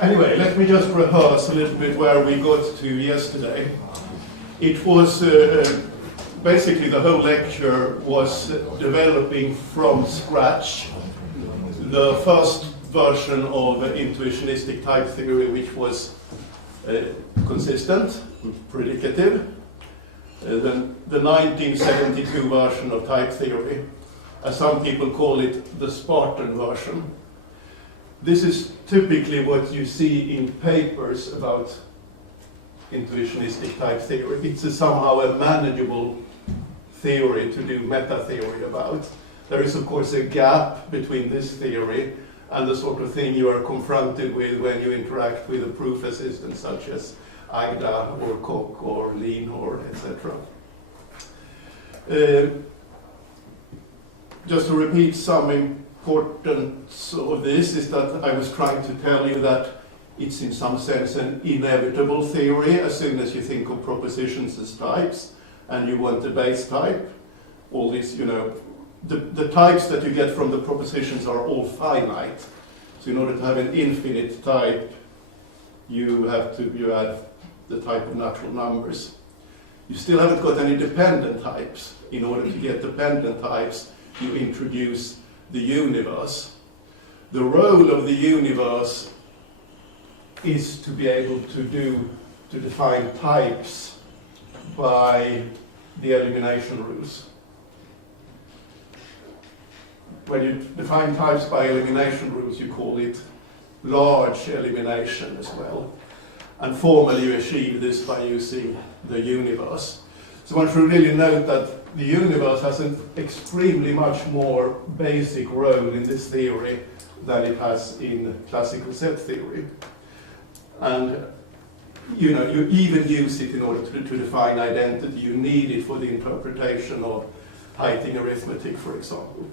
Anyway, let me just rehearse a little bit where we got to yesterday. It was basically the whole lecture was developing from scratch the first version of intuitionistic type theory, which was consistent, predicative. The 1972 version of type theory, as some people call it, the Spartan version. This is typically what you see in papers about intuitionistic type theory. It's somehow a manageable theory to do meta theory about. There is, of course, a gap between this theory and the sort of thing you are confronted with when you interact with a proof assistant such as Agda or Coq or Lean or etc. Just to repeat some importance of this is that I was trying to tell you that it's in some sense an inevitable theory as soon as you think of propositions as types and you want the base type. All these, the types that you get from the propositions are all finite. So in order to have an infinite type, you add the type of natural numbers. You still haven't got any dependent types. In order to get dependent types, you introduce the universe. The role of the universe is to be able to define types by the elimination rules. When you define types by elimination rules, you call it large elimination as well. And formally you achieve this by using the universe. So one should really note that the universe has an extremely much more basic role in this theory than it has in classical set theory. And you even use it in order to define identity. You need it for the interpretation of Heiting arithmetic, for example.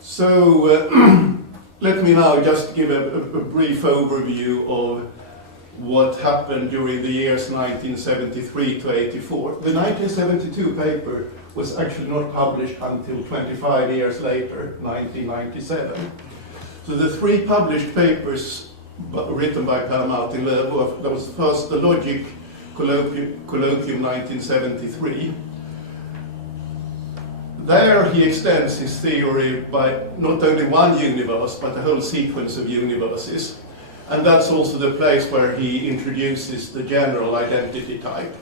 So let me now just give a brief overview of what happened during the years 1973 to 84. The 1972 paper was actually not published until 25 years later, 1997. So the three published papers written by Per Martin Löf, that was first the Logic Colloquium 1973. There he extends his theory by not only one universe, but a whole sequence of universes. And that's also the place where he introduces the general identity type.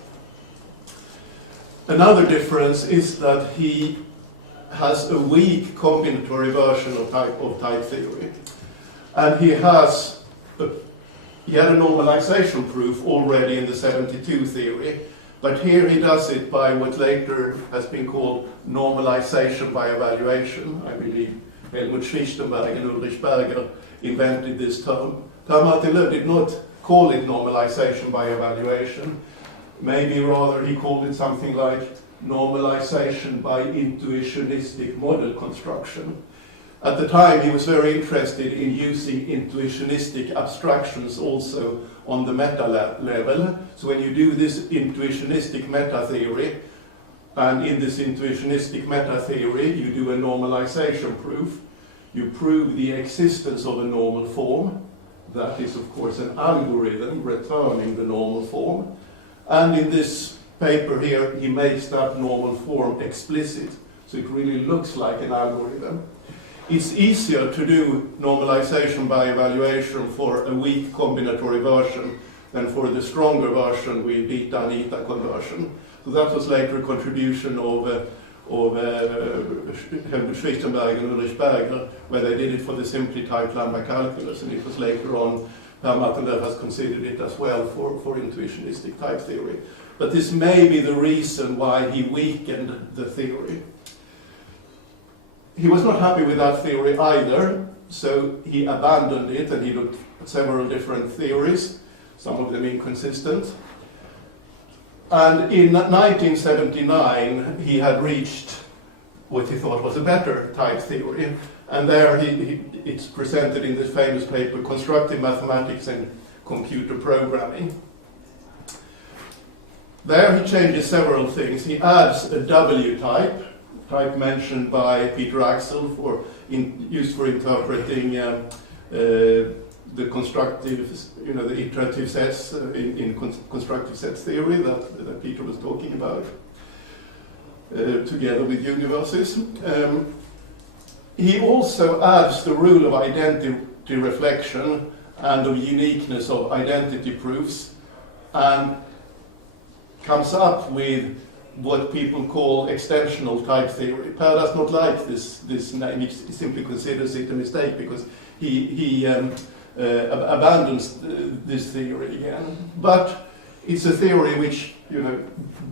Another difference is that he has a weak combinatory version of type theory. And he had a normalization proof already in the 72 theory. But here he does it by what later has been called normalization by evaluation. I believe Helmut Schlichtenberg and Ulrich Berger invented this term. Per Martin Löf did not call it normalization by evaluation. Maybe rather he called it something like normalization by intuitionistic model construction. At the time he was very interested in using intuitionistic abstractions also on the meta level. So when you do this intuitionistic meta theory, and in this intuitionistic meta theory you do a normalization proof, you prove the existence of a normal form. That is of course an algorithm returning the normal form. And in this paper here he makes that normal form explicit, so it really looks like an algorithm. It's easier to do normalization by evaluation for a weak combinatory version than for the stronger version with beta and eta conversion. So that was later a contribution of Helmut Schlichtenberg and Ulrich Berger, where they did it for the simply typed lambda calculus, and it was later on Per Martin Löf has considered it as well for intuitionistic type theory. But this may be the reason why he weakened the theory. He was not happy with that theory either, so he abandoned it and he looked at several different theories, some of them inconsistent. And in 1979 he had reached what he thought was a better type theory, and there it's presented in this famous paper, Constructive Mathematics and Computer Programming. There he changes several things. He adds a W type mentioned by Peter Axel used for interpreting the constructive, the iterative sets in constructive set theory that Peter was talking about, together with universes. He also adds the rule of identity reflection and of uniqueness of identity proofs, and comes up with what people call extensional type theory. Per does not like this name. He simply considers it a mistake because he abandons this theory again. But it's a theory which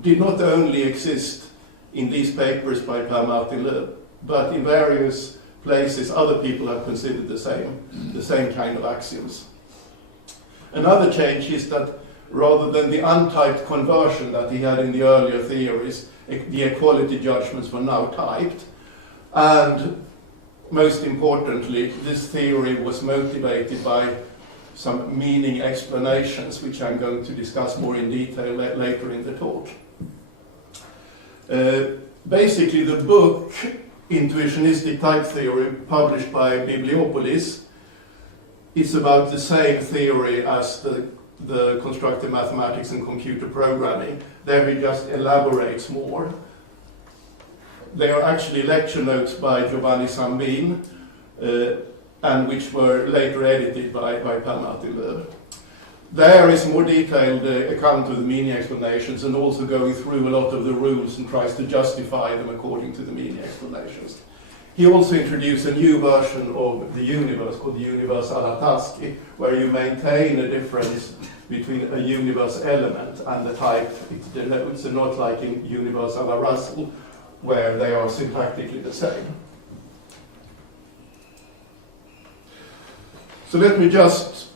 did not only exist in these papers by Per Martin Löb, but in various places other people have considered the same kind of axioms. Another change is that rather than the untyped conversion that he had in the earlier theories, the equality judgments were now typed. And most importantly, this theory was motivated by some meaning explanations, which I'm going to discuss more in detail later in the talk. Basically, the book Intuitionistic Type Theory, published by Bibliopolis, is about the same theory as the constructive mathematics and computer programming. There he just elaborates more. They are actually lecture notes by Giovanni Sambin, and which were later edited by Per Martin Löb. There is more detailed account of the meaning explanations, and also going through a lot of the rules and tries to justify them according to the meaning explanations. He also introduced a new version of the universe called the universe alla Taschi, where you maintain a difference between a universe element and the type it denotes, and not like in universe alla Russell, where they are syntactically the same. So let me just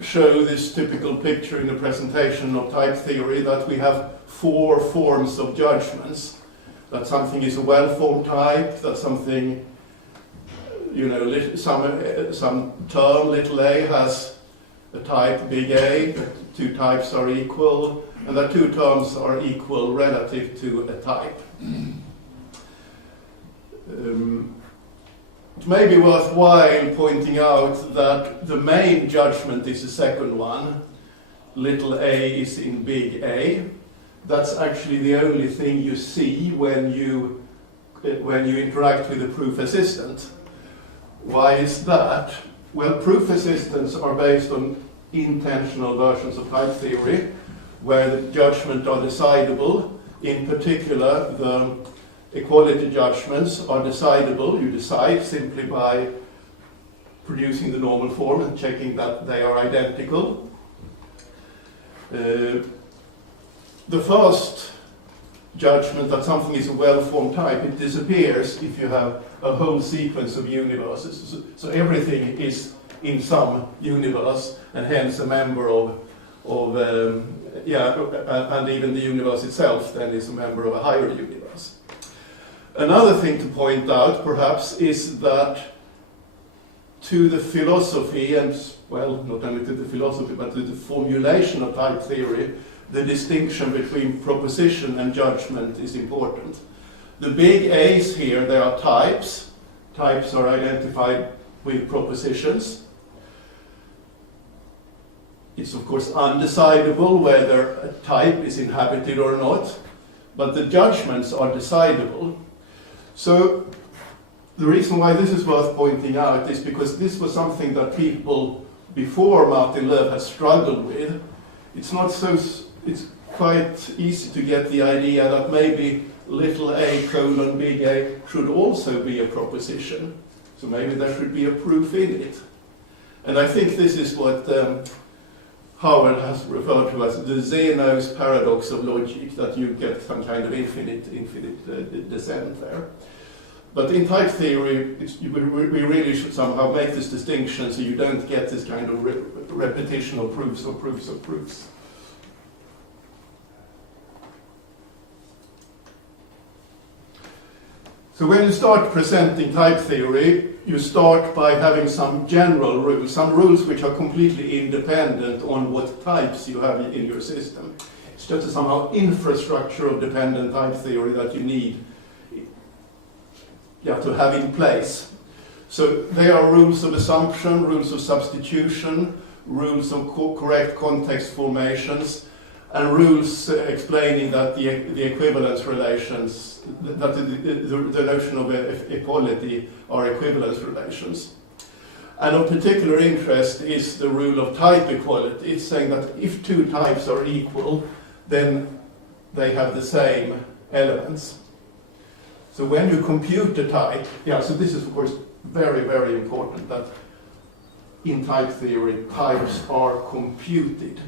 show this typical picture in a presentation of type theory, that we have 4 forms of judgments. That something is a well-formed type, that something, some term, little a, has a type, big A, that 2 types are equal, and that 2 terms are equal relative to a type. It may be worthwhile pointing out that the main judgment is the second one. Little a is in big A. That's actually the only thing you see when you interact with a proof assistant. Why is that? Well, proof assistants are based on intentional versions of type theory, where the judgments are decidable. In particular, the equality judgments are decidable. You decide simply by producing the normal form and checking that they are identical. The first judgment that something is a well-formed type, it disappears if you have a whole sequence of universes. So everything is in some universe, and hence a member and even the universe itself then is a member of a higher universe. Another thing to point out, perhaps, is that to the philosophy, and, well, not only to the philosophy, but to the formulation of type theory, the distinction between proposition and judgment is important. The big A's here, they are types. Types are identified with propositions. It's, of course, undecidable whether a type is inhabited or not, but the judgments are decidable. So the reason why this is worth pointing out is because this was something that people before Martin Löb had struggled with. It's quite easy to get the idea that maybe little a colon big A should also be a proposition. So maybe there should be a proof in it. And I think this is what Howard has referred to as the Zeno's paradox of logic, that you get some kind of infinite descent there. But in type theory, we really should somehow make this distinction so you don't get this kind of repetition of proofs or proofs of proofs. So when you start presenting type theory, you start by having some general rules, some rules which are completely independent on what types you have in your system. It's just a somehow infrastructure of dependent type theory that you need to have in place. So they are rules of assumption, rules of substitution, rules of correct context formations, and rules explaining that the equivalence relations, that the notion of equality are equivalence relations. And of particular interest is the rule of type equality. It's saying that if two types are equal, then they have the same elements. So when you compute the type, so this is of course very, very important, that in type theory, types are computed.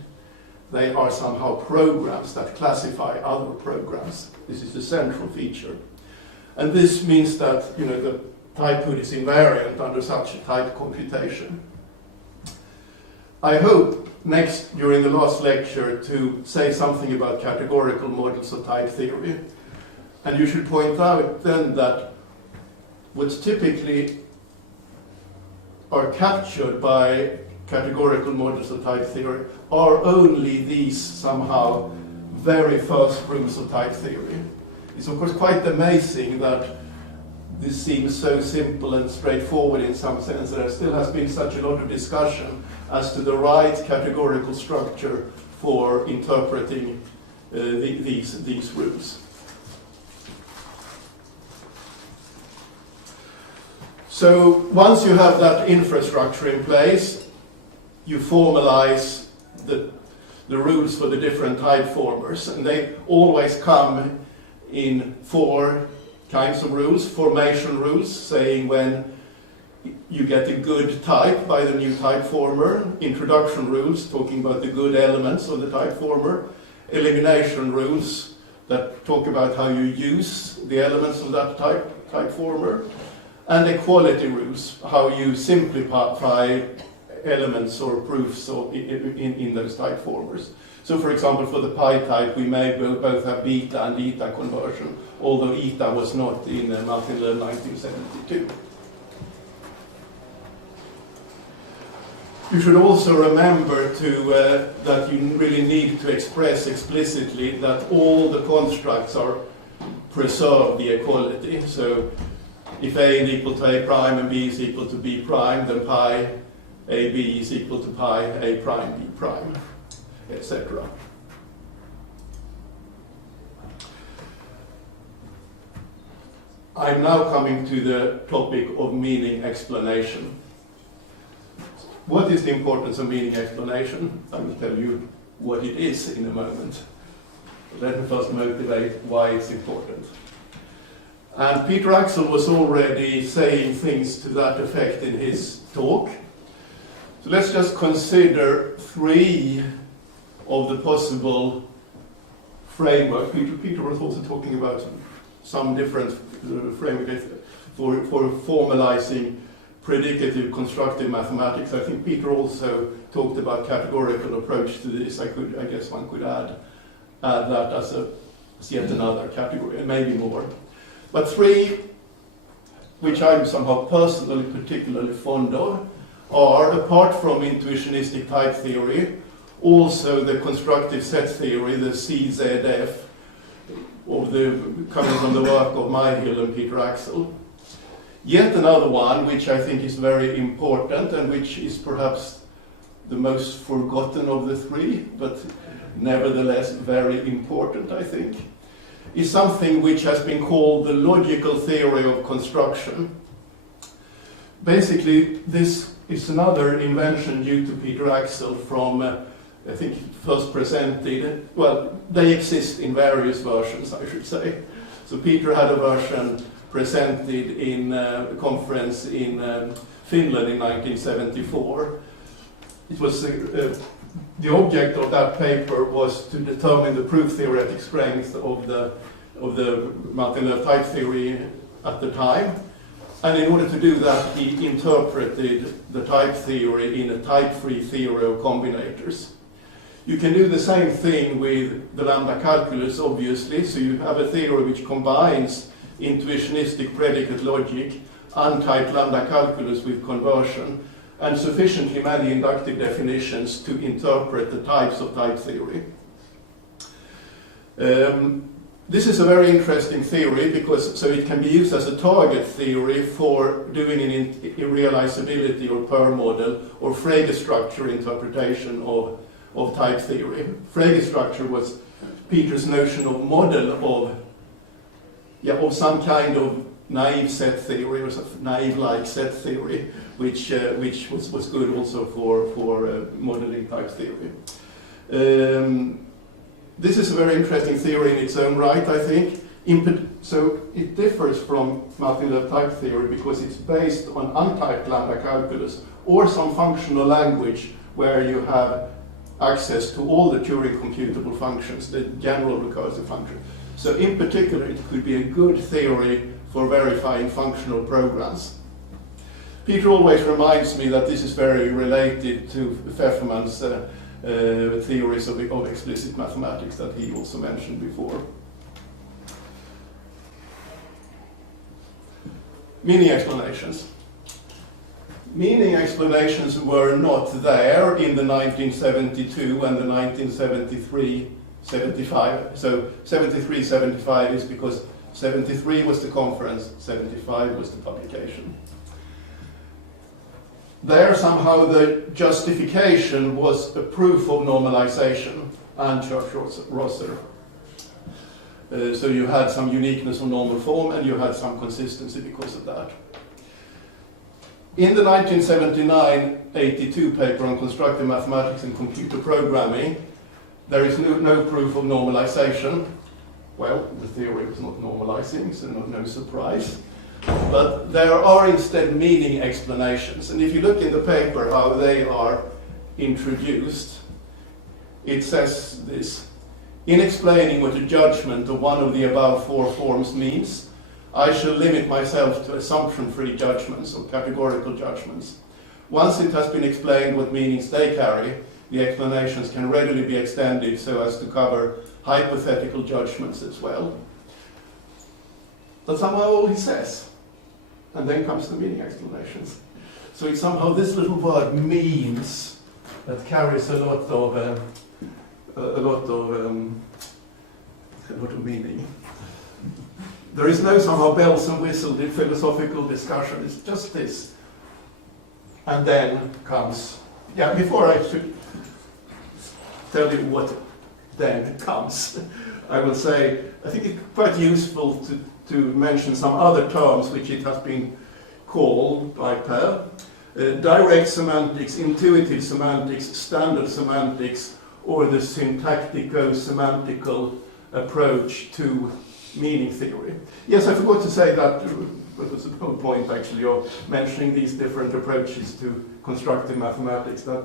They are somehow programs that classify other programs. This is the central feature. And this means that the typehood is invariant under such a type computation. I hope next, during the last lecture, to say something about categorical models of type theory. And you should point out then that what's typically are captured by categorical models of type theory are only these somehow very first rules of type theory. It's of course quite amazing that this seems so simple and straightforward in some sense. There still has been such a lot of discussion as to the right categorical structure for interpreting these rules. So once you have that infrastructure in place, you formalize the rules for the different type formers, and they always come in four kinds of rules. Formation rules, saying when you get a good type by the new type former. Introduction rules, talking about the good elements of the type former. Elimination rules, that talk about how you use the elements of that type former. And equality rules, how you simplify elements or proofs in those type formers. So for example, for the pi type, we may both have beta and eta conversion, although eta was not in Martin Löw 1972. You should also remember that you really need to express explicitly that all the constructs are preserve the equality. So if A is equal to A prime and B is equal to B prime, then pi AB is equal to pi A prime B prime, etc. I'm now coming to the topic of meaning explanation. What is the importance of meaning explanation? I will tell you what it is in a moment. Let me first motivate why it's important. And Peter Axel was already saying things to that effect in his talk. So let's just consider three of the possible frameworks. Peter was also talking about some different frameworks for formalizing predicative constructive mathematics. I think Peter also talked about categorical approach to this. I guess one could add that as yet another category, and maybe more. But three, which I'm somehow personally particularly fond of, are, apart from intuitionistic type theory, also the constructive set theory, the CZF, coming from the work of Myhill and Peter Axel. Yet another one, which I think is very important and which is perhaps the most forgotten of the three, but nevertheless very important, I think, is something which has been called the logical theory of construction. Basically, this is another invention due to Peter Axel from, I think, first presented, well, they exist in various versions, I should say. So Peter had a version presented in a conference in Finland in 1974. It was the object of that paper was to determine the proof theoretic strength of the Martin Löw type theory at the time. And in order to do that, he interpreted the type theory in a type-free theory of combinators. You can do the same thing with the lambda calculus, obviously. So you have a theory which combines intuitionistic predicate logic, untyped lambda calculus with conversion, and sufficiently many inductive definitions to interpret the types of type theory. This is a very interesting theory because so it can be used as a target theory for doing an irrealizability or Perl model or Frege structure interpretation of type theory. Frege structure was Peter's notion of model of some kind of naive set theory or naive-like set theory, which was good also for modeling type theory. This is a very interesting theory in its own right, I think. So it differs from Martin-Löf type theory because it's based on untyped lambda calculus or some functional language where you have access to all the Turing computable functions, the general recursive function. So in particular, it could be a good theory for verifying functional programs. Peter always reminds me that this is very related to Pfefferman's theories of explicit mathematics that he also mentioned before. Meaning explanations. Meaning explanations were not there in the 1972 and the 1973-75. So 73-75 is because 73 was the conference, 75 was the publication. There somehow the justification was a proof of normalization and Church-Rosser. So you had some uniqueness of normal form and you had some consistency because of that. In the 1979-82 paper on constructive mathematics and computer programming, there is no proof of normalization. Well, the theory was not normalizing, so no surprise. But there are instead meaning explanations. And if you look in the paper how they are introduced, it says this: in explaining what a judgment of one of the above four forms means, I shall limit myself to assumption-free judgments or categorical judgments. Once it has been explained what meanings they carry, the explanations can readily be extended so as to cover hypothetical judgments as well. That's somehow all he says. And then comes the meaning explanations. So it's somehow this little word means that carries a lot of meaning. There is no somehow bells and whistles in philosophical discussion. It's just this. And then comes, before I should tell you what then comes, I will say, I think it's quite useful to mention some other terms which it has been called by Per. Direct semantics, intuitive semantics, standard semantics, or the syntactico-semantical approach to meaning theory. Yes, I forgot to say that, but was the whole point actually of mentioning these different approaches to constructive mathematics, that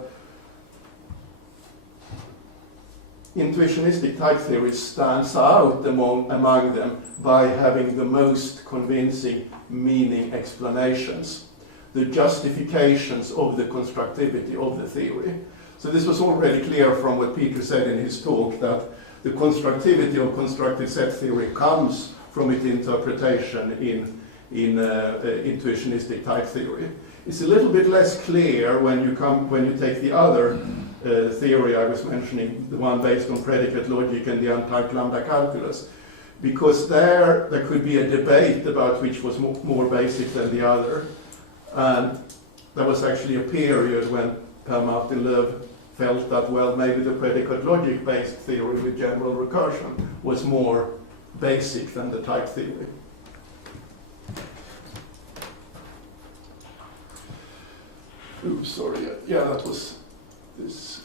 intuitionistic type theory stands out among them by having the most convincing meaning explanations, the justifications of the constructivity of the theory. So this was already clear from what Peter said in his talk, that the constructivity of constructive set theory comes from its interpretation in intuitionistic type theory. It's a little bit less clear when you take the other theory I was mentioning, the one based on predicate logic and the untyped lambda calculus, because there could be a debate about which was more basic than the other. And there was actually a period when Per Martin-Löf felt that, well, maybe the predicate logic-based theory with general recursion was more basic than the type theory. Oops, sorry. Yeah, that was this.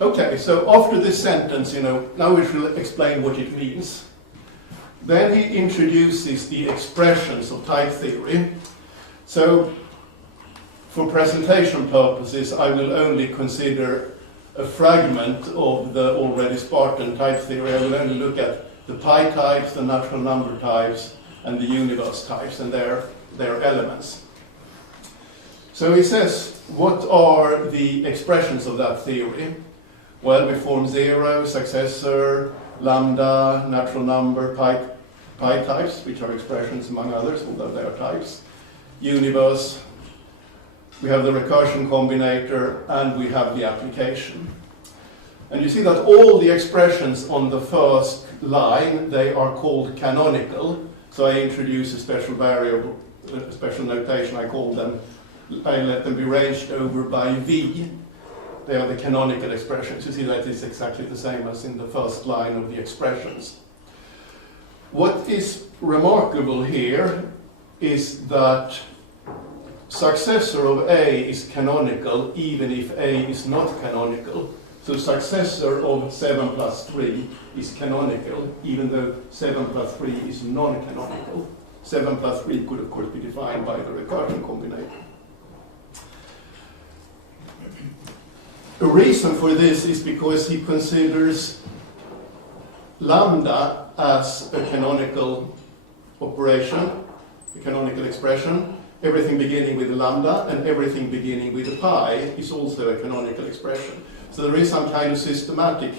Okay, so after this sentence, now we shall explain what it means. Then he introduces the expressions of type theory. So, for presentation purposes, I will only consider a fragment of the already Spartan type theory. I will only look at the pi types, the natural number types, and the universe types and their elements. So he says, what are the expressions of that theory? Well, we form zero, successor, lambda, natural number, pi types, which are expressions among others, although they are types. Universe, we have the recursion combinator, and we have the application. And you see that all the expressions on the first line, they are called canonical. So I introduce a special variable, a special notation, I let them be ranged over by V. They are the canonical expressions. You see that is exactly the same as in the first line of the expressions. What is remarkable here is that successor of A is canonical even if A is not canonical. So successor of 7 plus 3 is canonical even though 7 plus 3 is non-canonical. 7 plus 3 could of course be defined by the recursion combinator. The reason for this is because he considers lambda as a canonical operation, a canonical expression. Everything beginning with a lambda and everything beginning with a pi is also a canonical expression. So there is some kind of systematic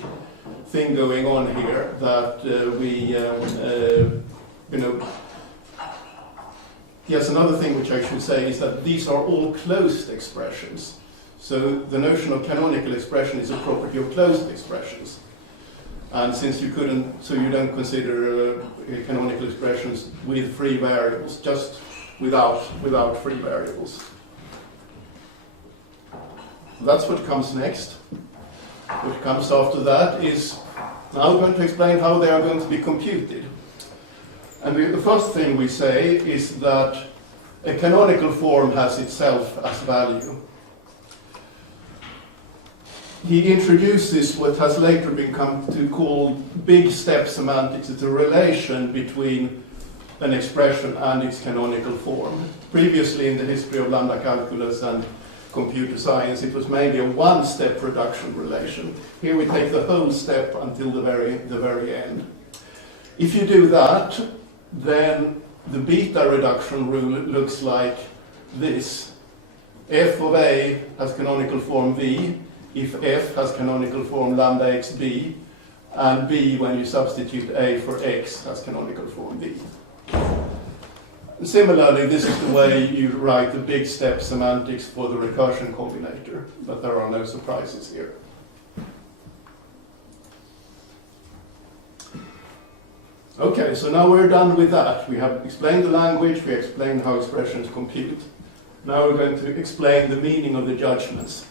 thing going on here that Yes, another thing which I should say is that these are all closed expressions. So the notion of canonical expression is a property of closed expressions. And since you don't consider canonical expressions with free variables, just without free variables. That's what comes next. What comes after that is now I'm going to explain how they are going to be computed. And the first thing we say is that a canonical form has itself as value. He introduces what has later become to call big step semantics. It's a relation between an expression and its canonical form. Previously in the history of lambda calculus and computer science, it was mainly a one-step reduction relation. Here we take the whole step until the very end. If you do that, then the beta reduction rule looks like this. F of A has canonical form V, if F has canonical form lambda xb, and B, when you substitute A for X, has canonical form V. Similarly, this is the way you write the big step semantics for the recursion combinator, but there are no surprises here. Okay, so now we're done with that. We have explained the language, we explained how expressions compute. Now we're going to explain the meaning of the judgments.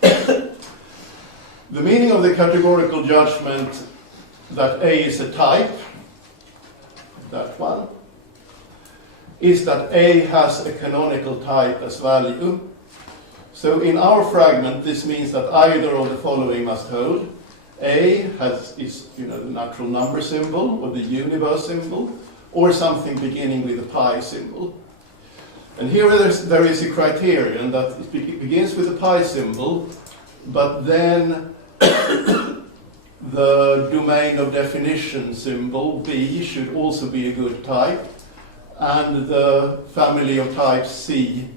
The meaning of the categorical judgment that A is a type, that one, is that A has a canonical type as value. So in our fragment, this means that either of the following must hold. A is the natural number symbol or the universe symbol, or something beginning with a pi symbol. And here there is a criterion that it begins with a pi symbol, but then the domain of definition symbol B should also be a good type, and the family of types C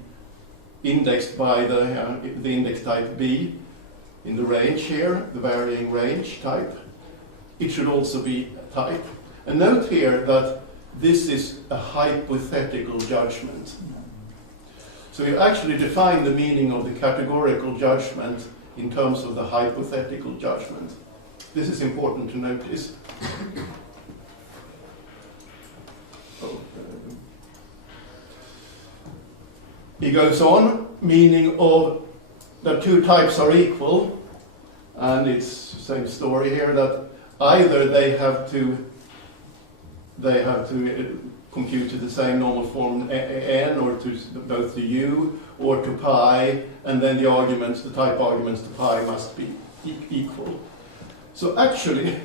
indexed by the index type B in the range here, the varying range type, it should also be a type. And note here that this is a hypothetical judgment. So you actually define the meaning of the categorical judgment in terms of the hypothetical judgment. This is important to notice. He goes on, meaning of the two types are equal, and it's the same story here, that either they have to compute to the same normal form n, or to both to u, or to pi, and then the arguments, the type arguments to pi must be equal. So actually, a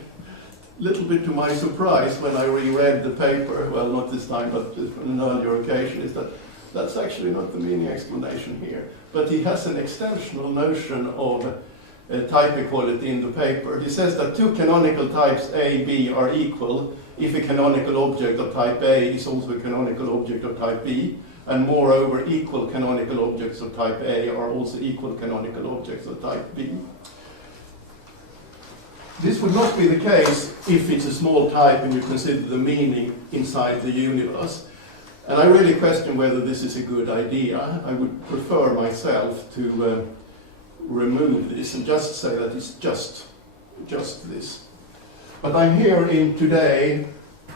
little bit to my surprise when I reread the paper, well, not this time, but on an earlier occasion, is that that's actually not the meaning explanation here. But he has an extensional notion of type equality in the paper. He says that two canonical types A, B are equal if a canonical object of type A is also a canonical object of type B, and moreover, equal canonical objects of type A are also equal canonical objects of type B. This would not be the case if it's a small type and you consider the meaning inside the universe. And I really question whether this is a good idea. I would prefer myself to remove this and just say that it's just just this. But I'm here in today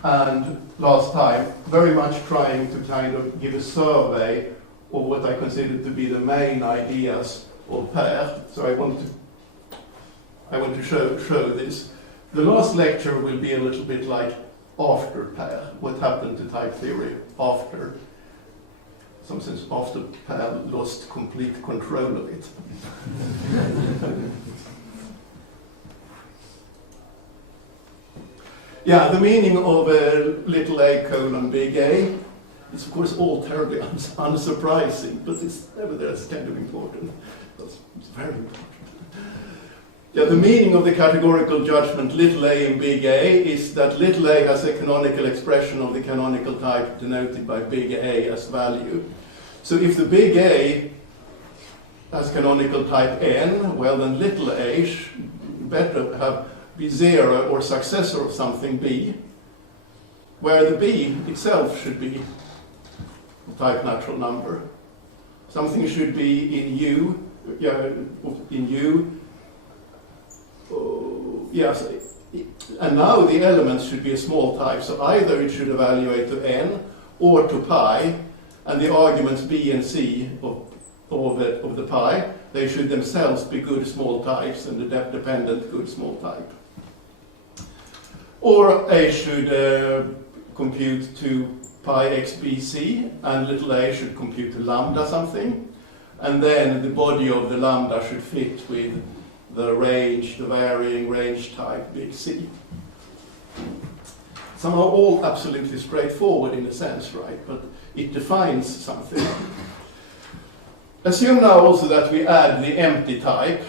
and last time very much trying to kind of give a survey of what I consider to be the main ideas of pair. So I want to show this. The last lecture will be a little bit like after pair, what happened to type theory after, some sense after pair lost complete control of it. Yeah, the meaning of little a colon big A is of course all terribly unsurprising, but it's nevertheless kind of important. It's very important. Yeah, the meaning of the categorical judgment little a in big A is that little a has a canonical expression of the canonical type denoted by big A as value. So if the big A has canonical type n, well then little a better have be 0 or successor of something b, where the b itself should be a type natural number. Something should be in U, yes, and now the elements should be a small type, so either it should evaluate to n or to pi, and the arguments b and c of the pi, they should themselves be good small types and the dependent good small type. Or a should compute to pi x b c, and little a should compute to lambda something, and then the body of the lambda should fit with the range, the varying range type big C. Some are all absolutely straightforward in a sense, right? But it defines something. Assume now also that we add the empty type.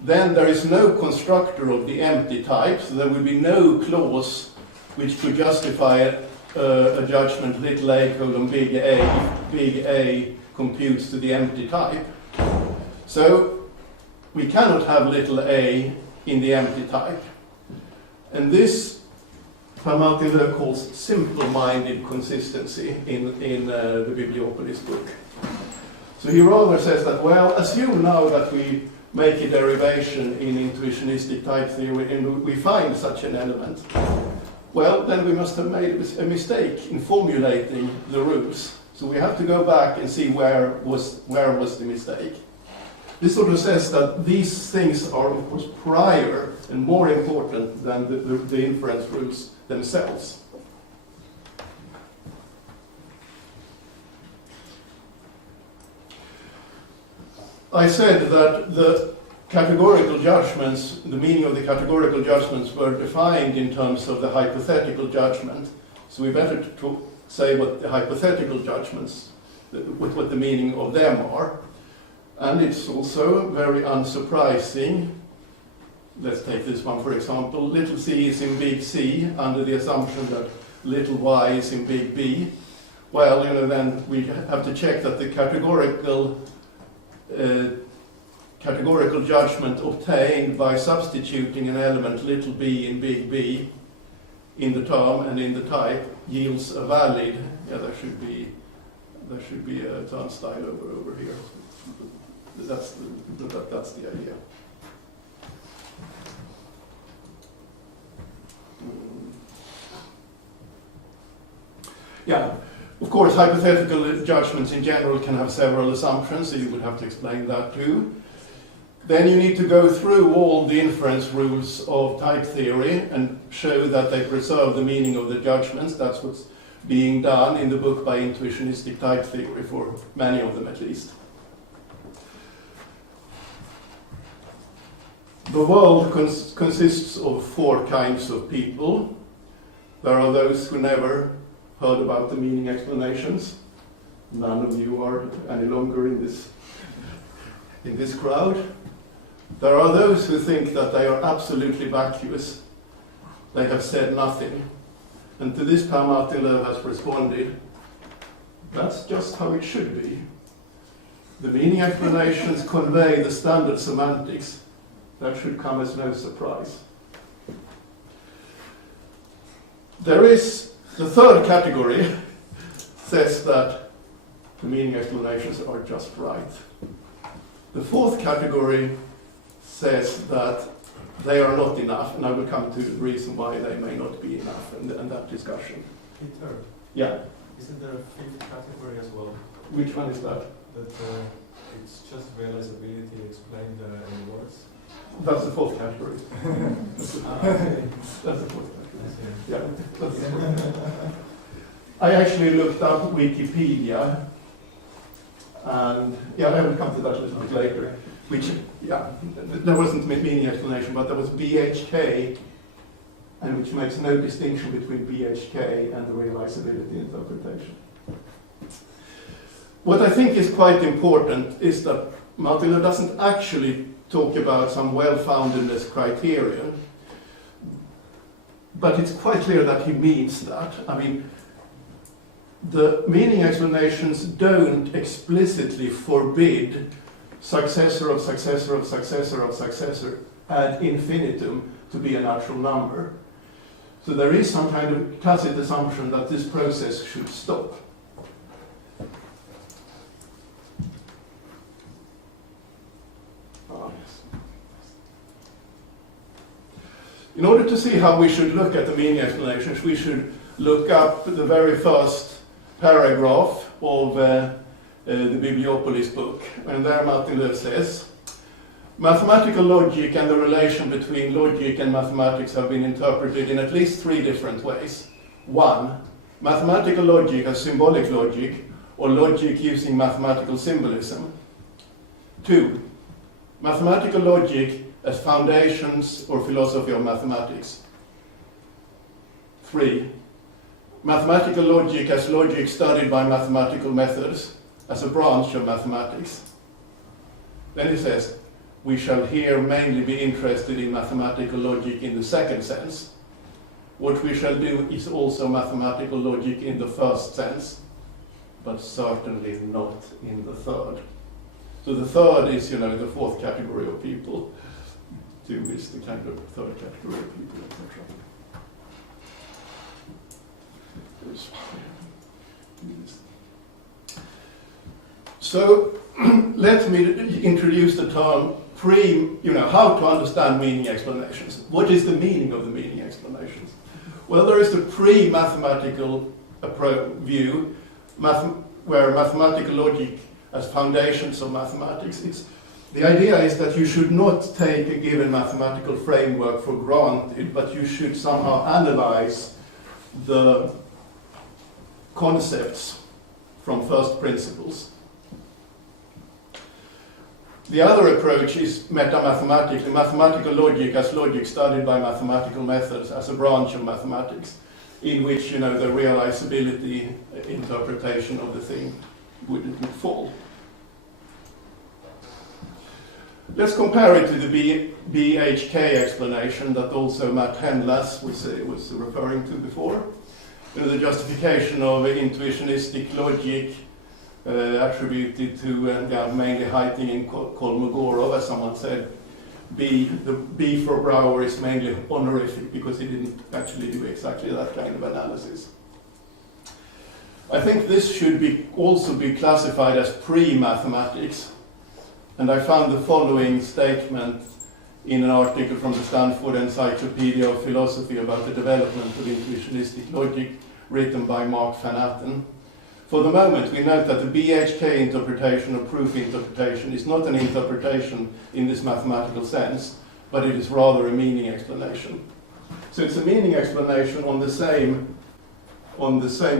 Then there is no constructor of the empty type, so there will be no clause which could justify a judgment little a colon big A if big A computes to the empty type. So we cannot have little a in the empty type. And this Martin Löw calls simple-minded consistency in the Bibliopolis book. So he rather says that, well, assume now that we make a derivation in intuitionistic type theory and we find such an element. Well, then we must have made a mistake in formulating the rules. So we have to go back and see where was the mistake. This sort of says that these things are, of course, prior and more important than the inference rules themselves. I said that the categorical judgments, the meaning of the categorical judgments were defined in terms of the hypothetical judgment. So we better say what the hypothetical judgments, what the meaning of them are. And it's also very unsurprising. Let's take this one for example. Little c is in big C under the assumption that little y is in big B. Well, then we have to check that the categorical judgment obtained by substituting an element little b in big B in the term and in the type yields a valid. Yeah, there should be a turnstile over here. That's the idea. Yeah, of course, hypothetical judgments in general can have several assumptions, so you would have to explain that too. Then you need to go through all the inference rules of type theory and show that they preserve the meaning of the judgments. That's what's being done in the book by Intuitionistic type theory, for many of them at least. The world consists of 4 kinds of people. There are those who never heard about the meaning explanations. None of you are any longer in this crowd. There are those who think that they are absolutely vacuous. They have said nothing. And to this, Martin Löw has responded, that's just how it should be. The meaning explanations convey the standard semantics. That should come as no surprise. There is the third category, says that the meaning explanations are just right. The fourth category says that they are not enough, and I will come to the reason why they may not be enough and that discussion. Peter, Yeah. isn't there a fifth category as well? Which one is that? That it's just realizability explained in words? That's the fourth category. Okay. That's the fourth category. Yeah, that's the fourth category. I actually looked up Wikipedia, and yeah, I will come to that a little bit later. Which, yeah, there wasn't a meaning explanation, but there was BHK, and which makes no distinction between BHK and the realizability interpretation. What I think is quite important is that Martin Löf doesn't actually talk about some well-foundedness criterion, but it's quite clear that he means that. I mean, the meaning explanations don't explicitly forbid successor of successor of successor of successor ad infinitum to be a natural number. So there is some kind of tacit assumption that this process should stop. In order to see how we should look at the meaning explanations, we should look up the very first paragraph of the Bibliopolis book, and there Martin Löf says, mathematical logic and the relation between logic and mathematics have been interpreted in at least three different ways. 1. Mathematical logic as symbolic logic, or logic using mathematical symbolism. 2. Mathematical logic as foundations or philosophy of mathematics. 3. Mathematical logic as logic studied by mathematical methods, as a branch of mathematics. Then he says, we shall here mainly be interested in mathematical logic in the second sense. What we shall do is also mathematical logic in the first sense, but certainly not in the third. So the third is, the fourth category of people. 2 is the kind of third category of people, etc. So let me introduce the term how to understand meaning explanations. What is the meaning of the meaning explanations? Well, there is the pre-mathematical view, where mathematical logic as foundations of mathematics. The idea is that you should not take a given mathematical framework for granted, but you should somehow analyze the concepts from first principles. The other approach is metamathematics, mathematical logic as logic studied by mathematical methods as a branch of mathematics, in which the realizability interpretation of the thing would fall. Let's compare it to the BHK explanation that also Matt Hendlas was referring to before. The justification of intuitionistic logic attributed to mainly Heiting and Kolmogorov, as someone said. The B for Brouwer is mainly honorific because he didn't actually do exactly that kind of analysis. I think this should also be classified as pre-mathematics, and I found the following statement in an article from the Stanford Encyclopedia of Philosophy about the development of intuitionistic logic, written by Mark van Atten. For the moment, we note that the BHK interpretation or proof interpretation is not an interpretation in this mathematical sense, but it is rather a meaning explanation. So it's a meaning explanation on the same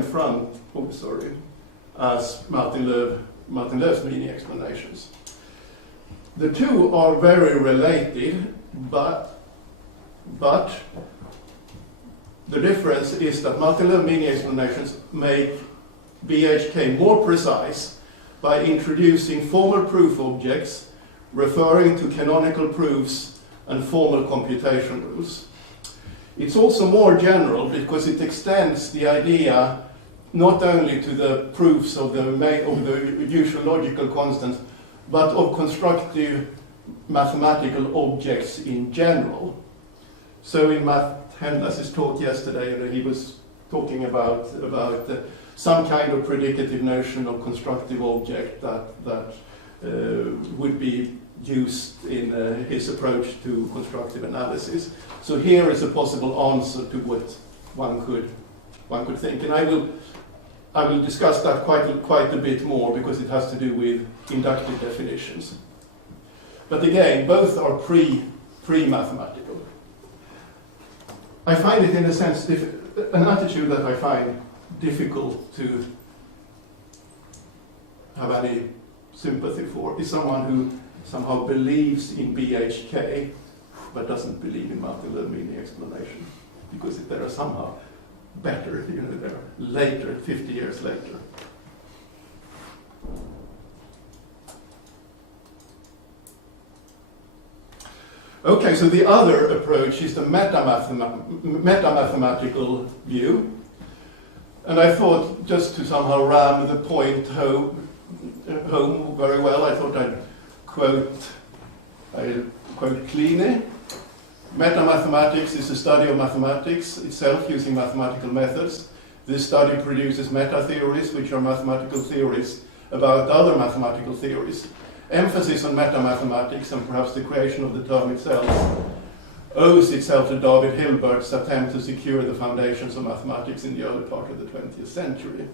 front, as Martin Löf's meaning explanations. The two are very related, but the difference is that Martin Löf meaning explanations make BHK more precise by introducing formal proof objects, referring to canonical proofs and formal computation rules. It's also more general because it extends the idea not only to the proofs of the usual logical constants, but of constructive mathematical objects in general. So in Matt Hendlas' talk yesterday, he was talking about some kind of predicative notion of constructive object that would be used in his approach to constructive analysis. So here is a possible answer to what one could think, and I will discuss that quite a bit more because it has to do with inductive definitions. But again, both are pre-mathematical. I find it in a sense an attitude that I find difficult to have any sympathy for is someone who somehow believes in BHK but doesn't believe in multi-level meaning explanation because they are somehow better, they're later, 50 years later. Okay, so the other approach is the meta-mathematical view. And I thought, just to somehow ram the point home very well, I thought I'd quote Kleene. Meta-mathematics is the study of mathematics itself using mathematical methods. This study produces meta-theories, which are mathematical theories about other mathematical theories. Emphasis on meta-mathematics and perhaps the creation of the term itself owes itself to David Hilbert's attempt to secure the foundations of mathematics in the early part of the 20th century.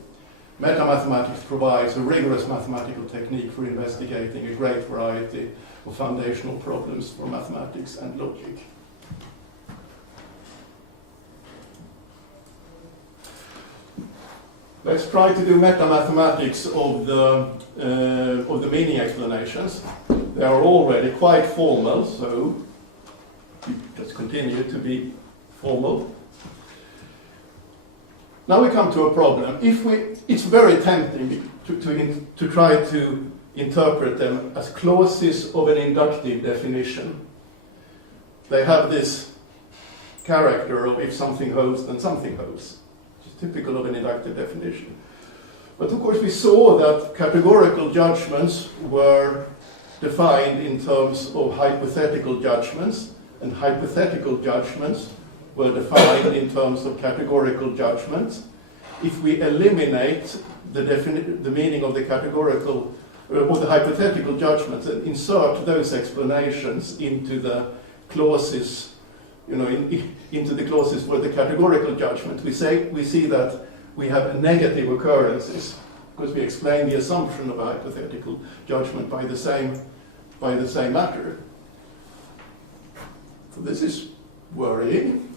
Meta-mathematics provides a rigorous mathematical technique for investigating a great variety of foundational problems for mathematics and logic. Let's try to do meta-mathematics of the meaning explanations. They are already quite formal, so just continue to be formal. Now we come to a problem. It's very tempting to try to interpret them as clauses of an inductive definition. They have this character of if something holds, then something holds. Typical of an inductive definition. But of course we saw that categorical judgments were defined in terms of hypothetical judgments, and hypothetical judgments were defined in terms of categorical judgments. If we eliminate the meaning of the categorical or the hypothetical judgments and insert those explanations into the clauses, into the clauses for the categorical judgment, we see that we have negative occurrences because we explain the assumption of a hypothetical judgment by the same matter. So this is worrying,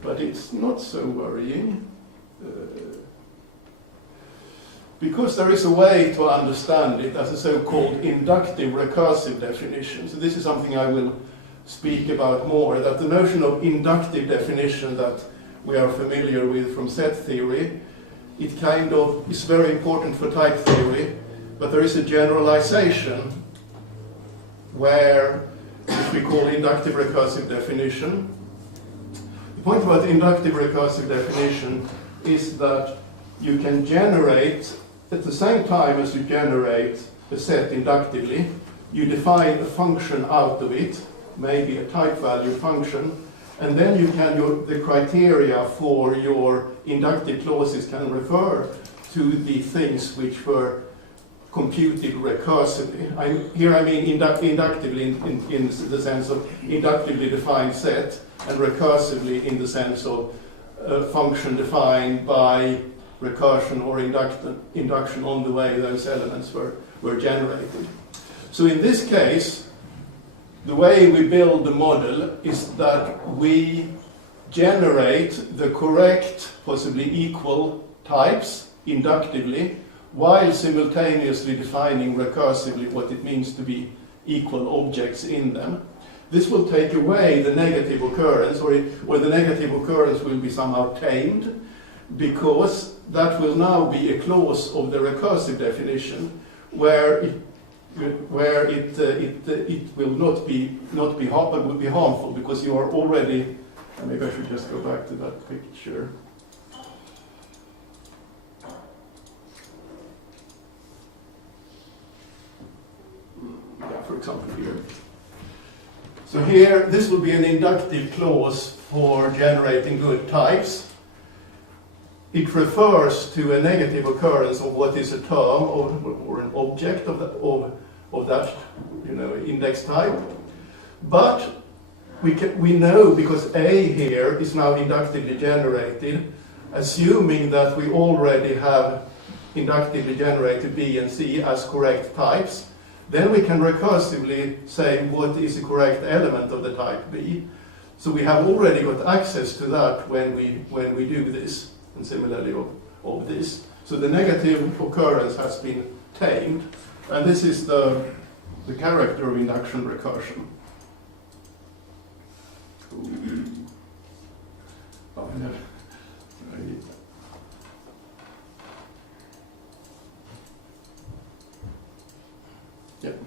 but it's not so worrying because there is a way to understand it as a so-called inductive-recursive definition. So this is something I will speak about more, that the notion of inductive definition that we are familiar with from set theory, it kind of is very important for type theory, but there is a generalization which we call inductive-recursive definition. The point about inductive-recursive definition is that you can generate, at the same time as you generate a set inductively, you define a function out of it, maybe a type value function, and then the criteria for your inductive clauses can refer to the things which were computed recursively. Here I mean inductively in the sense of inductively defined set, and recursively in the sense of a function defined by recursion or induction on the way those elements were generated. So in this case, the way we build the model is that we generate the correct, possibly equal types inductively, while simultaneously defining recursively what it means to be equal objects in them. This will take away the negative occurrence, or the negative occurrence will be somehow tamed, because that will now be a clause of the recursive definition where it will not be but will be harmful, because you are already. Maybe I should just go back to that picture. Yeah, for example here. So here, this will be an inductive clause for generating good types. it refers to a negative occurrence of what is a term or an object of that index type. But we know, because A here is now inductively generated, assuming that we already have inductively generated B and C as correct types, then we can recursively say what is the correct element of the type B. So we have already got access to that when we do this, and similarly of this. So the negative occurrence has been tamed, and this is the character of induction recursion. Oh, yeah. Yep.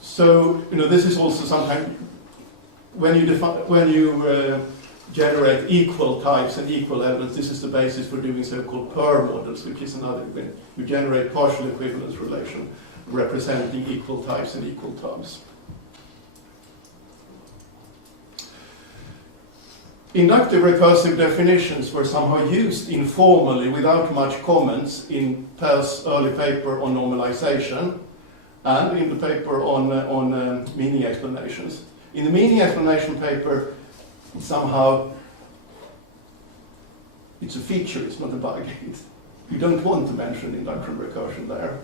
So this is also sometimes when you generate equal types and equal elements. This is the basis for doing so-called PER models, which is another when you generate partial equivalence relation representing equal types and equal terms. Inductive recursive definitions were somehow used informally without much comments in Pell's early paper on normalization and in the paper on meaning explanations. In the meaning explanation paper, somehow it's a feature, it's not a bug. You don't want to mention induction recursion there.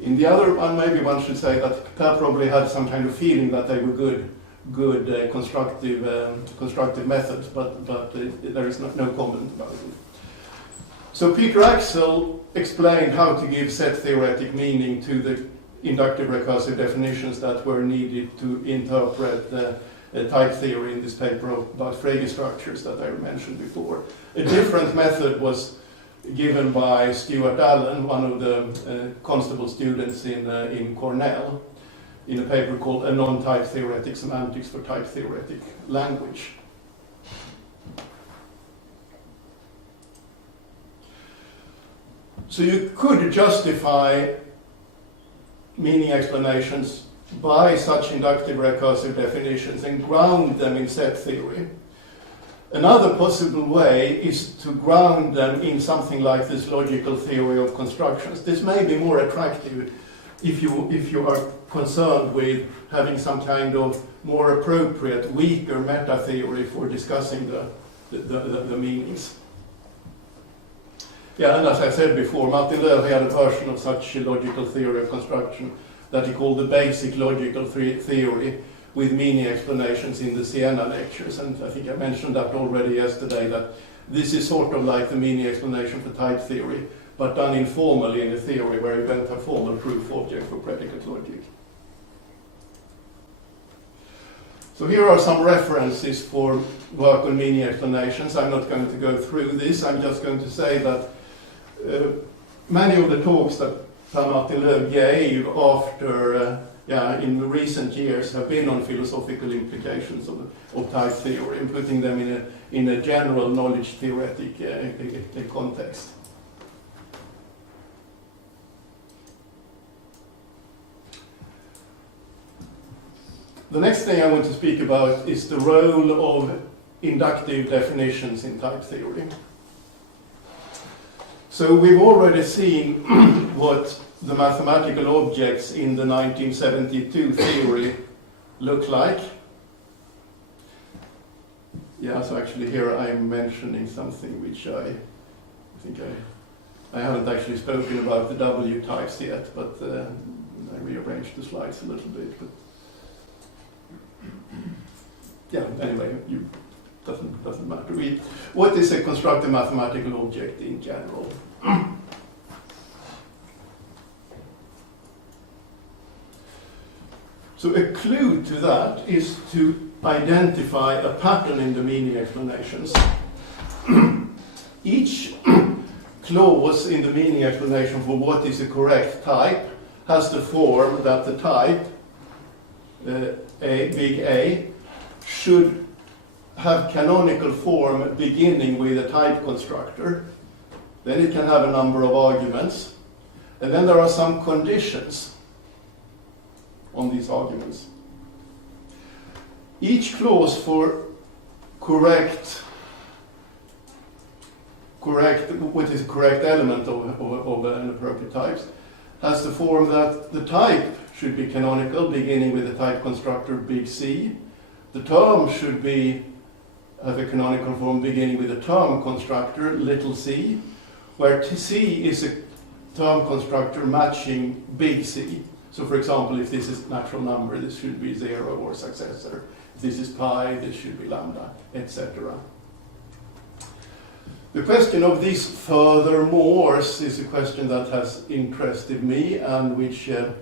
In the other one, maybe one should say that Pell probably had some kind of feeling that they were good constructive methods, but there is no comment about it. So Peter Axel explained how to give set theoretic meaning to the inductive recursive definitions that were needed to interpret type theory in this paper about Frege structures that I mentioned before. A different method was given by Stuart Allen, one of the Constable students in Cornell, in a paper called A Non-Type Theoretic Semantics for Type Theoretic Language. So you could justify meaning explanations by such inductive recursive definitions and ground them in set theory. Another possible way is to ground them in something like this logical theory of constructions. This may be more attractive if you are concerned with having some kind of more appropriate, weaker meta theory for discussing the meanings. Yeah, and as I said before, Martin Löw had a version of such a logical theory of construction that he called the basic logical theory with meaning explanations in the Siena lectures. And I think I mentioned that already yesterday, that this is sort of like the meaning explanation for type theory, but done informally in a theory where you don't have formal proof object for predicate logic. So here are some references for work on meaning explanations. I'm not going to go through this. I'm just going to say that many of the talks that Martin Löw gave after, in recent years, have been on philosophical implications of type theory and putting them in a general knowledge theoretic context. The next thing I want to speak about is the role of inductive definitions in type theory. So we've already seen what the mathematical objects in the 1972 theory look like. Yeah, so actually here I'm mentioning something which I think I haven't actually spoken about the W types yet, but I rearranged the slides a little bit. But yeah, anyway, doesn't matter. What is a constructive mathematical object in general? So a clue to that is to identify a pattern in the meaning explanations. Each clause in the meaning explanation for what is a correct type has the form that the type, big A, should have canonical form beginning with a type constructor. Then it can have a number of arguments. And then there are some conditions on these arguments. Each clause for correct what is correct element of an appropriate type, has the form that the type should be canonical, beginning with the type constructor big C. The term should have a canonical form beginning with a term constructor little c, where C is a term constructor matching big C. So for example, if this is natural number, this should be 0 or successor. If this is pi, this should be lambda, etc. The question of these furthermores is a question that has interested me, and which there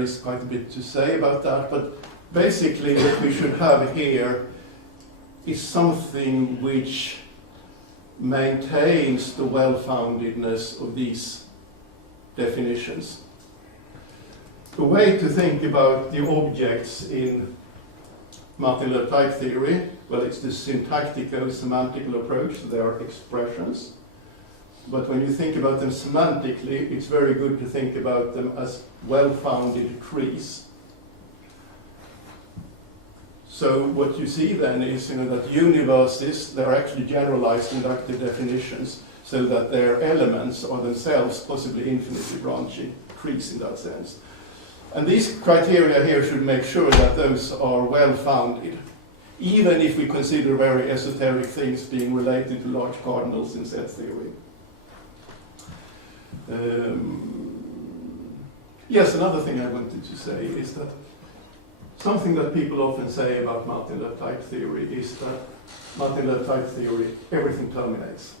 is quite a bit to say about that. But basically what we should have here is something which maintains the well-foundedness of these definitions. The way to think about the objects in Martin-Löf type theory, well, it's the syntactico-semantical approach, so they are expressions. But when you think about them semantically, it's very good to think about them as well-founded trees. So what you see then is that universes, they're actually generalized inductive definitions, so that their elements are themselves possibly infinitely branching trees in that sense. And these criteria here should make sure that those are well-founded, even if we consider very esoteric things being related to large cardinals in set theory. Yes, another thing I wanted to say is that something that people often say about Martin-Löf type theory is that Martin-Löf type theory, everything terminates,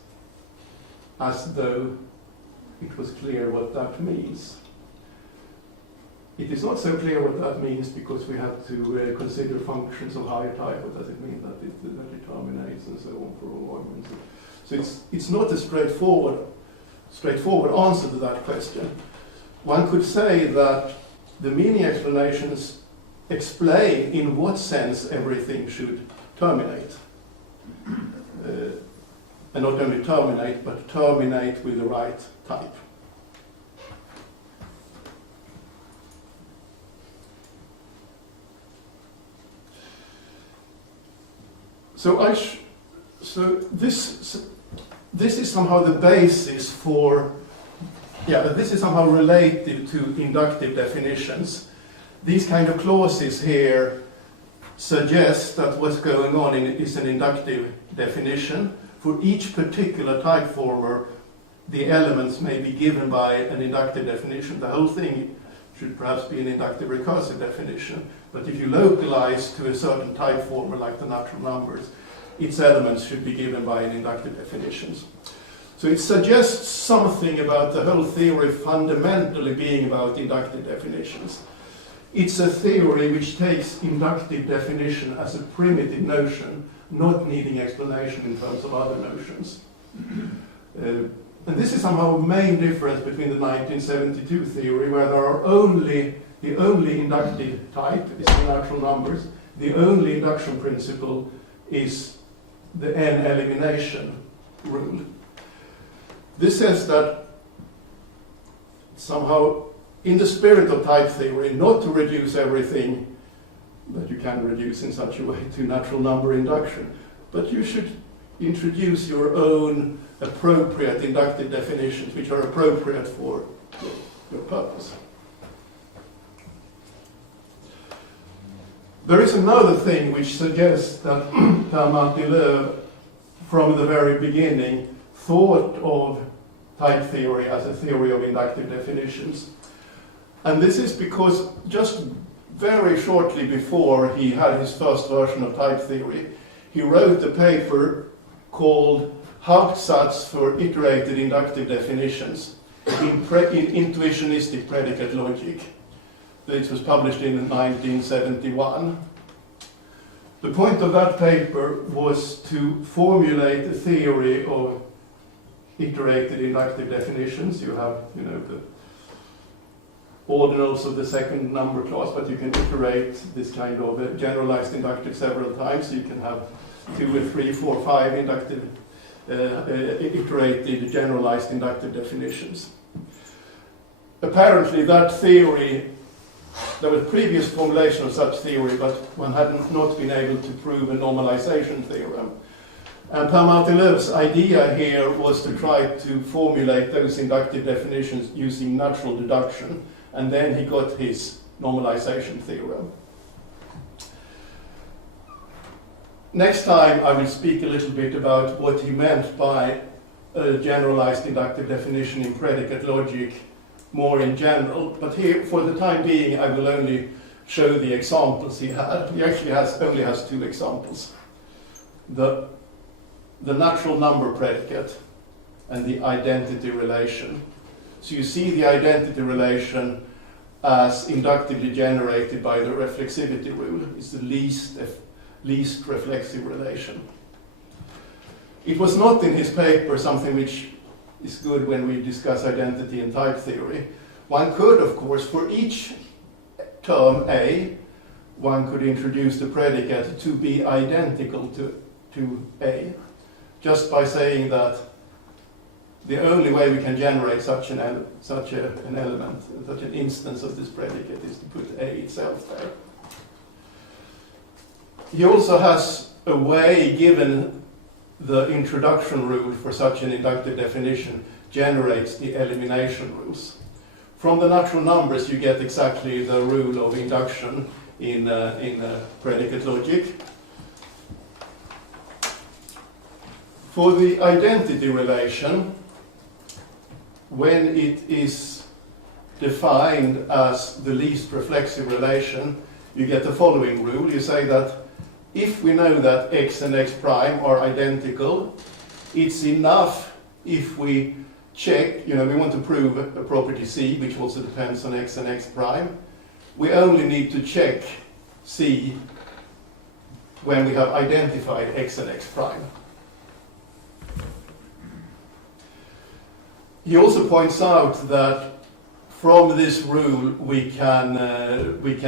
as though it was clear what that means. It is not so clear what that means because we have to consider functions of higher type. What does it mean that it terminates and so on for all arguments? So it's not a straightforward answer to that question. One could say that the meaning explanations explain in what sense everything should terminate. And not only terminate, but terminate with the right type. So this is somehow the basis for, this is somehow related to inductive definitions. These kind of clauses here suggest that what's going on is an inductive definition. For each particular type former, the elements may be given by an inductive definition. The whole thing should perhaps be an inductive-recursive definition. But if you localize to a certain type former, like the natural numbers, its elements should be given by an inductive definitions. So it suggests something about the whole theory fundamentally being about inductive definitions. It's a theory which takes inductive definition as a primitive notion, not needing explanation in terms of other notions. And this is somehow a main difference between the 1972 theory, where there are the only inductive type is the natural numbers. The only induction principle is the n elimination rule. This says that somehow, in the spirit of type theory, not to reduce everything that you can reduce in such a way to natural number induction, but you should introduce your own appropriate inductive definitions which are appropriate for your purpose. There is another thing which suggests that Martin-Löf, from the very beginning, thought of type theory as a theory of inductive definitions. And this is because just very shortly before he had his first version of type theory, he wrote a paper called Hauptsatz for Iterated Inductive Definitions in Intuitionistic Predicate Logic. This was published in 1971. The point of that paper was to formulate a theory of iterated inductive definitions. You have, the ordinals of the second number class, but you can iterate this kind of generalized inductive several times. You can have 2 or 3, 4, 5 inductive iterated generalized inductive definitions. Apparently that theory there was previous formulation of such theory, but one had not been able to prove a normalization theorem. And Per Martin-Löf's idea here was to try to formulate those inductive definitions using natural deduction, and then he got his normalization theorem. Next time I will speak a little bit about what he meant by a generalized inductive definition in predicate logic more in general, but here, for the time being, I will only show the examples he had. He actually only has two examples. The natural number predicate and the identity relation. So you see the identity relation as inductively generated by the reflexivity rule. It's the least reflexive relation. It was not in his paper something which is good when we discuss identity and type theory. One could, of course, for each term A, one could introduce the predicate to be identical to A, just by saying that the only way we can generate such an element, such an instance of this predicate, is to put A itself there. He also has a way, given the introduction rule for such an inductive definition, generates the elimination rules. From the natural numbers you get exactly the rule of induction in predicate logic. For the identity relation, when it is defined as the least reflexive relation, you get the following rule. You say that if we know that x and x prime are identical, it's enough if we check, we want to prove a property C, which also depends on x and x prime. We only need to check C when we have identified x and x prime. He also points out that from this rule we can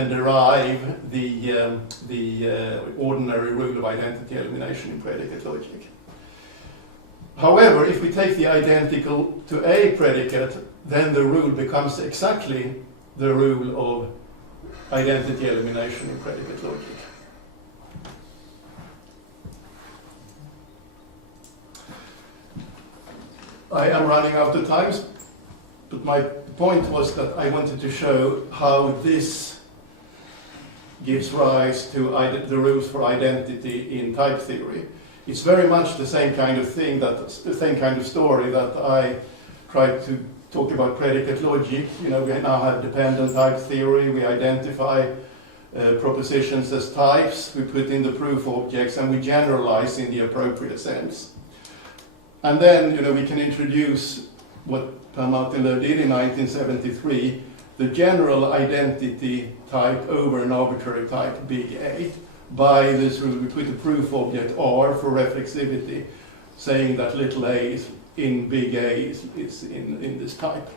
derive the ordinary rule of identity elimination in predicate logic. However, if we take the identical to A predicate, then the rule becomes exactly the rule of identity elimination in predicate logic. I am running out of time, but my point was that I wanted to show how this gives rise to the rules for identity in type theory. It's very much the same kind of thing, the same kind of story that I tried to talk about predicate logic. We now have dependent type theory, we identify propositions as types, we put in the proof objects, and we generalize in the appropriate sense. And then, we can introduce what Per Martin-Löf did in 1973, the general identity type over an arbitrary type, big A. By this rule, we put a proof object R for reflexivity, saying that little a is in big A is in this type.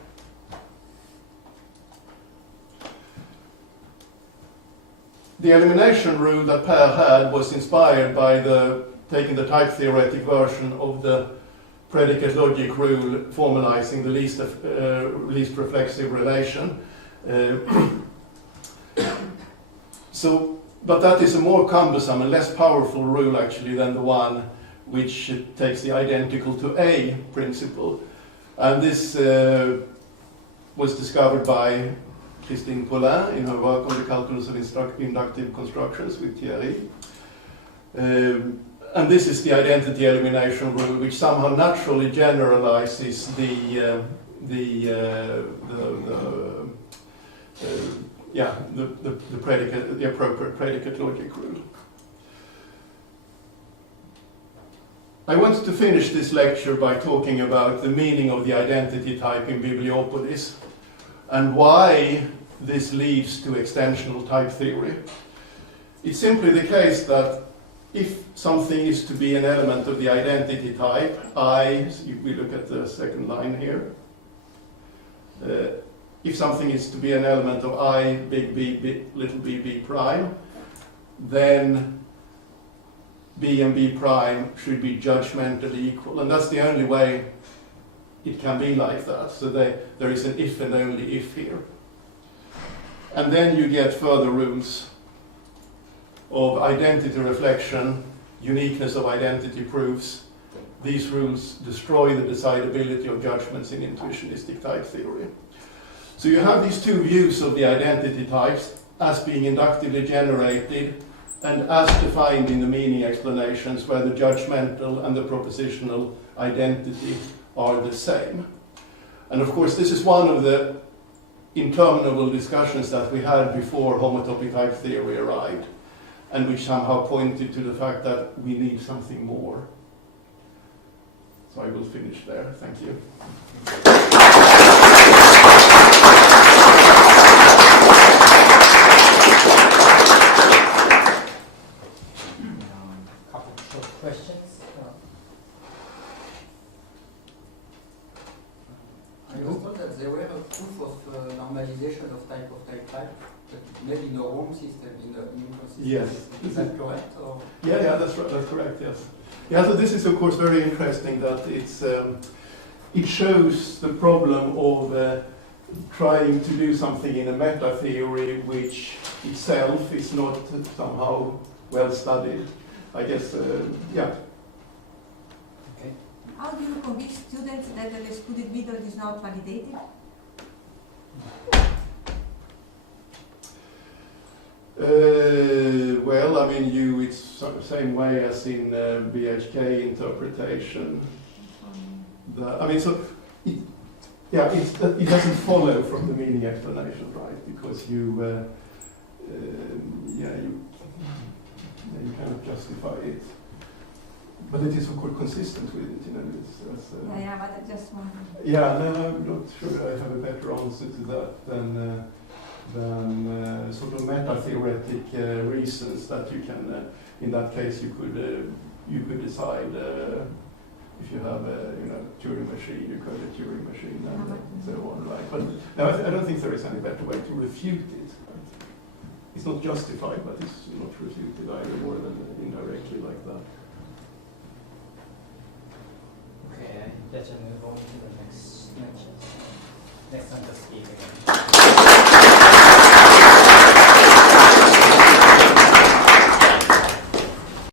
The elimination rule that Per had was inspired by taking the type theoretic version of the predicate logic rule formalizing the least reflexive relation. But that is a more cumbersome and less powerful rule actually than the one which takes the identical to A principle. And this was discovered by Christine Paulin in her work on the calculus of inductive constructions with Thierry. And this is the identity elimination rule, which somehow naturally generalizes the appropriate predicate logic rule. I wanted to finish this lecture by talking about the meaning of the identity type in Bibliopolis and why this leads to extensional type theory. It's simply the case that if something is to be an element of the identity type, I, so we look at the second line here, if something is to be an element of I, big B, little b, b prime, then B and B prime should be judgmentally equal. And that's the only way it can be like that. So there is an if and only if here. And then you get further rules of identity reflection, uniqueness of identity proofs. These rules destroy the decidability of judgments in intuitionistic type theory. So you have these two views of the identity types as being inductively generated and as defined in the meaning explanations, where the judgmental and the propositional identity are the same. And of course, this is one of the interminable discussions that we had before homotopic type theory arrived, and which somehow pointed to the fact that we need something more. So I will finish there. Thank you. Couple of short questions. I understood that there were a proof of normalization of type, but maybe in a wrong system, in the immune system. Yes. Is that correct? Or? Yeah, that's right. That's correct. Yes. Yeah. So this is of course very interesting that it shows the problem of trying to do something in a meta theory which itself is not somehow well studied. I guess. Yeah. Okay. How do you convince students that the excluded middle is not validated? Well, I mean, it's the same way as in BHK interpretation. I mean, so it doesn't follow from the meaning explanation, right? Because you cannot justify it. But it is of course consistent with it, you know. Yeah, but I just want. Yeah, no, I'm not sure I have a better answer to that than sort of meta-theoretic reasons that you can. In that case, you could decide if you have a Turing machine, you code a Turing machine, and so on, right? But no, I don't think there is any better way to refute it. Right? It's not justified, but it's not refuted either, more than indirectly like that. Okay, let's move on to the next one to speak again.